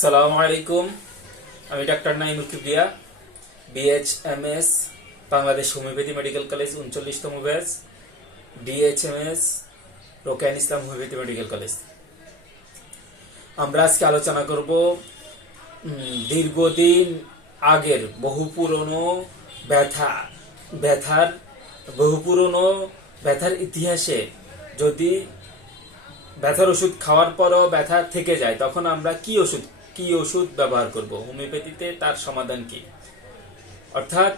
সালামু আলাইকুম। আমি doctor Naimul Kibria B H M S Bangladesh homeopathy medical college, উনচল্লিশতম batch D H M S Rokeyan Islam homeopathy medical college. আমরা আজকে আলোচনা করব দীর্ঘদিন আগের বহু পুরনো ব্যথা, ব্যথার, বহু পুরনো ব্যথার ইতিহাসে যদি ব্যথার ওষুধ খাওয়ার পরও ব্যথা থেকে যায়, তখন আমরা কি ওষুধ কি ওষুধ ব্যবহার করব? হোমিওপ্যাথিতে তার সমাধান কি? অর্থাৎ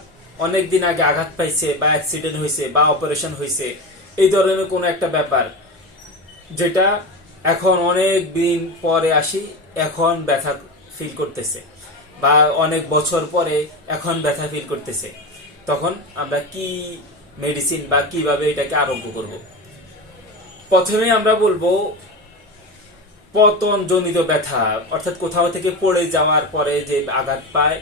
অনেক দিন আগে আঘাত পাইছে বা অ্যাক্সিডেন্ট হয়েছে বা অপারেশন হয়েছে এই ধরনের কোনো একটা ব্যাপার যেটা এখন অনেক দিন পরে আসি, এখন ব্যথা ফিল করতেছে বা অনেক বছর পরে এখন ব্যথা ফিল করতেছে। তখন আমরা কি মেডিসিন বা কীভাবে এটাকে আরোগ্য করব? প্রথমে আমরা বলব পতন জনিত ব্যথা, অর্থাৎ কোথাও থেকে পড়ে যাওয়ার পরে যে আঘাত পায়,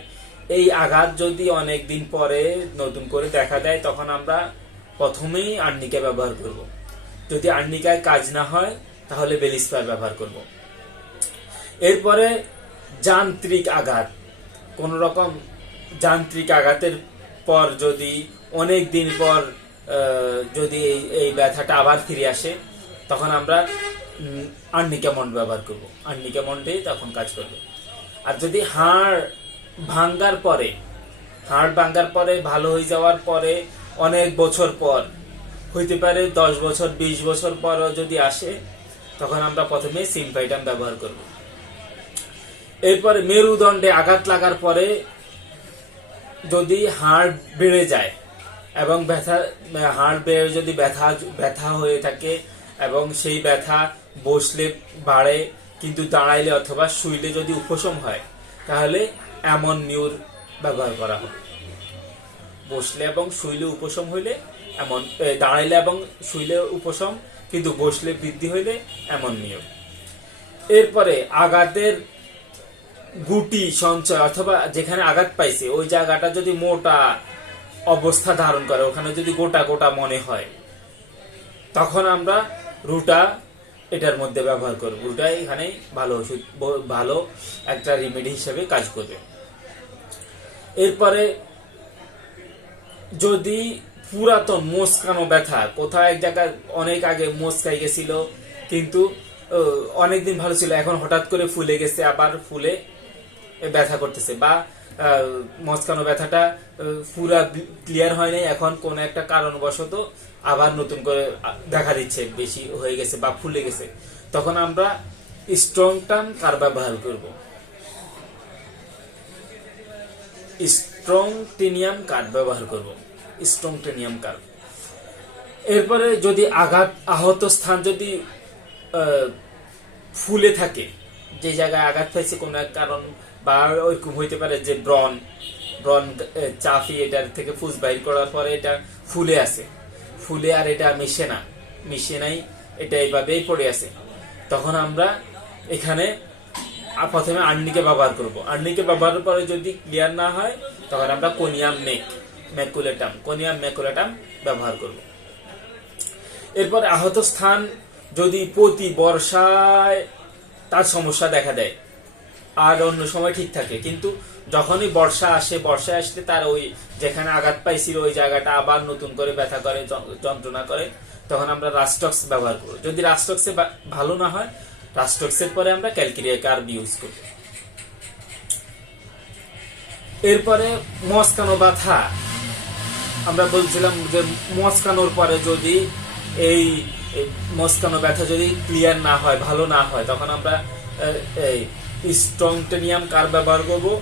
এই আঘাত যদি অনেক দিন পরে নতুন করে দেখা দেয়, তখন আমরা প্রথমেই আর্নিকা ব্যবহার করব। যদি আর্নিকায় কাজ না হয়, তাহলে বেলিস্পার ব্যবহার করব। এরপরে যান্ত্রিক আঘাত। কোন রকম যান্ত্রিক আঘাতের পর যদি অনেক দিন পর যদি এই ব্যথাটা আবার ফিরে আসে, তখন আমরা আর্নিকা মন্ড ব্যবহার করব। আর্নিকা মন্ডে তখন কাজ করবে। আর যদি হাড় ভাঙ্গার পরে, হাড় ভাঙ্গার পরে, ভালো হয়ে যাওয়ার পরে, অনেক বছর পর, হইতে পারে দশ বছর, বিশ বছর পরও যদি আসে, তখন আমরা প্রথমে সিম্পাইটাম ব্যবহার করব। এরপরে মেরুদণ্ডে আঘাত লাগার পরে যদি হাড় বেড়ে যায় এবং ব্যথা, হাড় বেড়ে যদি ব্যথা ব্যথা হয়ে থাকে এবং সেই ব্যথা বসলে বাড়ে, কিন্তু দাঁড়াইলে অথবা শুইলে যদি উপশম হয়, তাহলে এমন নিউর ব্যবহার করা হবে বসলে এবং শুইলে উপশম হইলে এমন দাঁড়াইলে এবং শুইলে উপশম, কিন্তু বসলে বৃদ্ধি হইলে এমন নিয়ম। এরপরে আঘাতের গুটি সঞ্চয় অথবা যেখানে আঘাত পাইছে, ওই জায়গাটা যদি মোটা অবস্থা ধারণ করে, ওখানে যদি গোটা গোটা মনে হয়, তখন আমরা রুটা এটার মধ্যে ব্যবহার করব। রুটা এখানে ভালো ওষুধ ভালো একটা রিমেডি হিসেবে কাজ করবে। এরপরে যদি পুরাতন মোসকানো ব্যথা কোথাও এক জায়গায় অনেক আগে মোসকাই গেছিল, কিন্তু অনেকদিন ভালো ছিল, এখন হঠাৎ করে ফুলে গেছে, আবার ফুলে ব্যথা করতেছে, বা আহ, মচকানো ব্যথাটা পুরা ক্লিয়ার হয় নাই। এখন কোন একটা কারণবশত আবার নতুন করে দেখা দিচ্ছে বেশি হয়ে গেছে বা ফুলে গেছে। তখন আমরা স্ট্রং টার্ম কার ব্যবহার করব? স্ট্রং টেনিয়াম কার্ড ব্যবহার করব? স্ট্রং টেনিয়াম কার্ড এরপরে যদি আঘাত আহত স্থান যদি ফুলে থাকে যে জায়গায় আঘাত পাইছে কোনো এক কারণ, বা ওইরকম হইতে পারে যে ব্রন ব্রন চাফি এটার থেকে ফুস বাইর করার পরে এটা ফুলে আছে ফুলে আর এটা মিশে না, মিশে নাই, এটা এইভাবেই পড়ে আছে। তখন আমরা এখানে প্রথমে আর্নিকে ব্যবহার করব। আর্নিকে ব্যবহারের পরে যদি ক্লিয়ার না হয়, তখন আমরা কোনিয়াম মেক ম্যাকুলেটাম কোনিয়াম ম্যাকুলেটাম ব্যবহার করব। এরপর আহত স্থান যদি প্রতি বর্ষায় তার সমস্যা দেখা দেয়। আর অন্য সময় ঠিক থাকে। কিন্তু যখনই বর্ষা আসে বর্ষায় আসলে তার ওই যেখানে আঘাত পাইছিল ওই জায়গাটা আবার নতুন করে ব্যথা করে যন- যন্ত্রণা করে, তখন আমরা রাস্টক্স ব্যবহার করব যদি রাস্টক্সে ভালো না হয় রাস্টক্সের পরে আমরা ক্যালকিরিয়া কার্ব ইউজ করব এরপরে মস্কানো ব্যথা। আমরা বলছিলাম যে মস্কানোর পরে যদি এই এই মস্কানো ব্যথা যদি ক্লিয়ার না হয়, ভালো না হয়, তখন আমরা এই স্ট্রংটেনিয়াম কার ব্যবহার করব?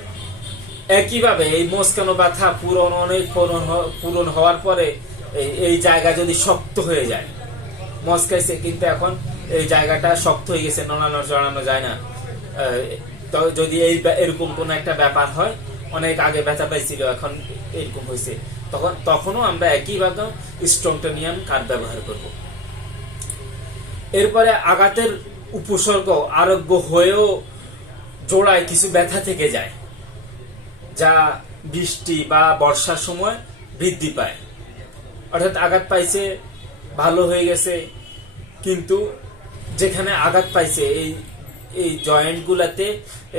একইভাবে এই মস্কানো ব্যথা পূরণ অনেক পূরণ পূরণ হওয়ার পরে এই- জায়গা যদি শক্ত হয়ে যায় মস্কাইছে কিন্তু এখন এই জায়গাটা শক্ত হয়ে গেছে নড়ানো চড়ানো যায় না। তো যদি এই এরকম কোনো একটা ব্যাপার হয়, অনেক আগে ব্যথা পাইছিল, এখন এরকম হয়েছে তখন, তখনও আমরা একইভাবে স্ট্রংটোনিয়াম কার্ড ব্যবহার করব। এরপরে আঘাতের উপসর্গ আরোগ্য হয়েও জোড়ায় কিছু ব্যথা থেকে যায়, যা বৃষ্টি বা বর্ষার সময় বৃদ্ধি পায়। অর্থাৎ আঘাত পাইছে, ভালো হয়ে গেছে, কিন্তু যেখানে আঘাত পাইছে, এই এই জয়েন্ট গুলাতে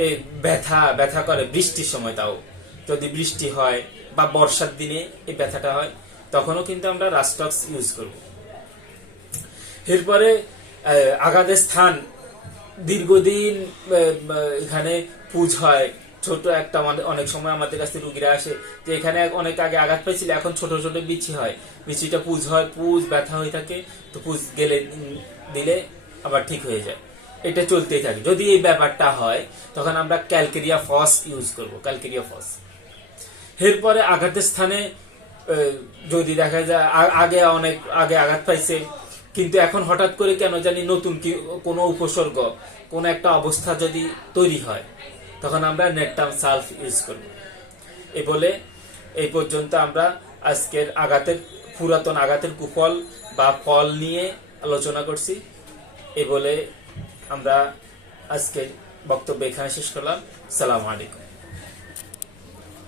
এই ব্যথা ব্যথা করে বৃষ্টির সময় তাও। যদি বৃষ্টি হয় বা বর্ষার দিনে এই ব্যথাটা হয়, তখনও কিন্তু আমরা রাস্টক্স ইউজ করব। এরপরে আঘাতের স্থান। দীর্ঘদিন এখানে পুজ হয়। ছোট একটা অনেক সময় আমাদের কাছে রুগীরা আসে যে এখানে অনেক আগে আঘাত পাইছিল এখন ছোট ছোট বিচি হয়। বিচিটা পুজ হয়, পুজ, ব্যথা হয়ে থাকে, তো পুজ গেলে দিলে আবার ঠিক হয়ে যায়। এটা চলতেই থাকে। যদি এই ব্যাপারটা হয়, তখন আমরা ক্যালকেরিয়া ফস ইউজ করব, ক্যালকেরিয়া ফস। এরপরে আঘাতের স্থানে যদি দেখা যায় আগে অনেক, আগে আঘাত পাইছে কিন্তু এখন হঠাৎ করে কেন জানি নতুন কি কোনো উপসর্গ, কোনো একটা অবস্থা যদি তৈরি হয়, তখন আমরা নেটটাম সালফ ইউজ করব এ বলে এই পর্যন্ত আমরা আজকের আঘাতের, পুরাতন আঘাতের কুফল বা ফল নিয়ে আলোচনা করছি। এ বলে আমরা আজকের বক্তব্য এখানে শেষ করলাম। সালাম আলাইকুম।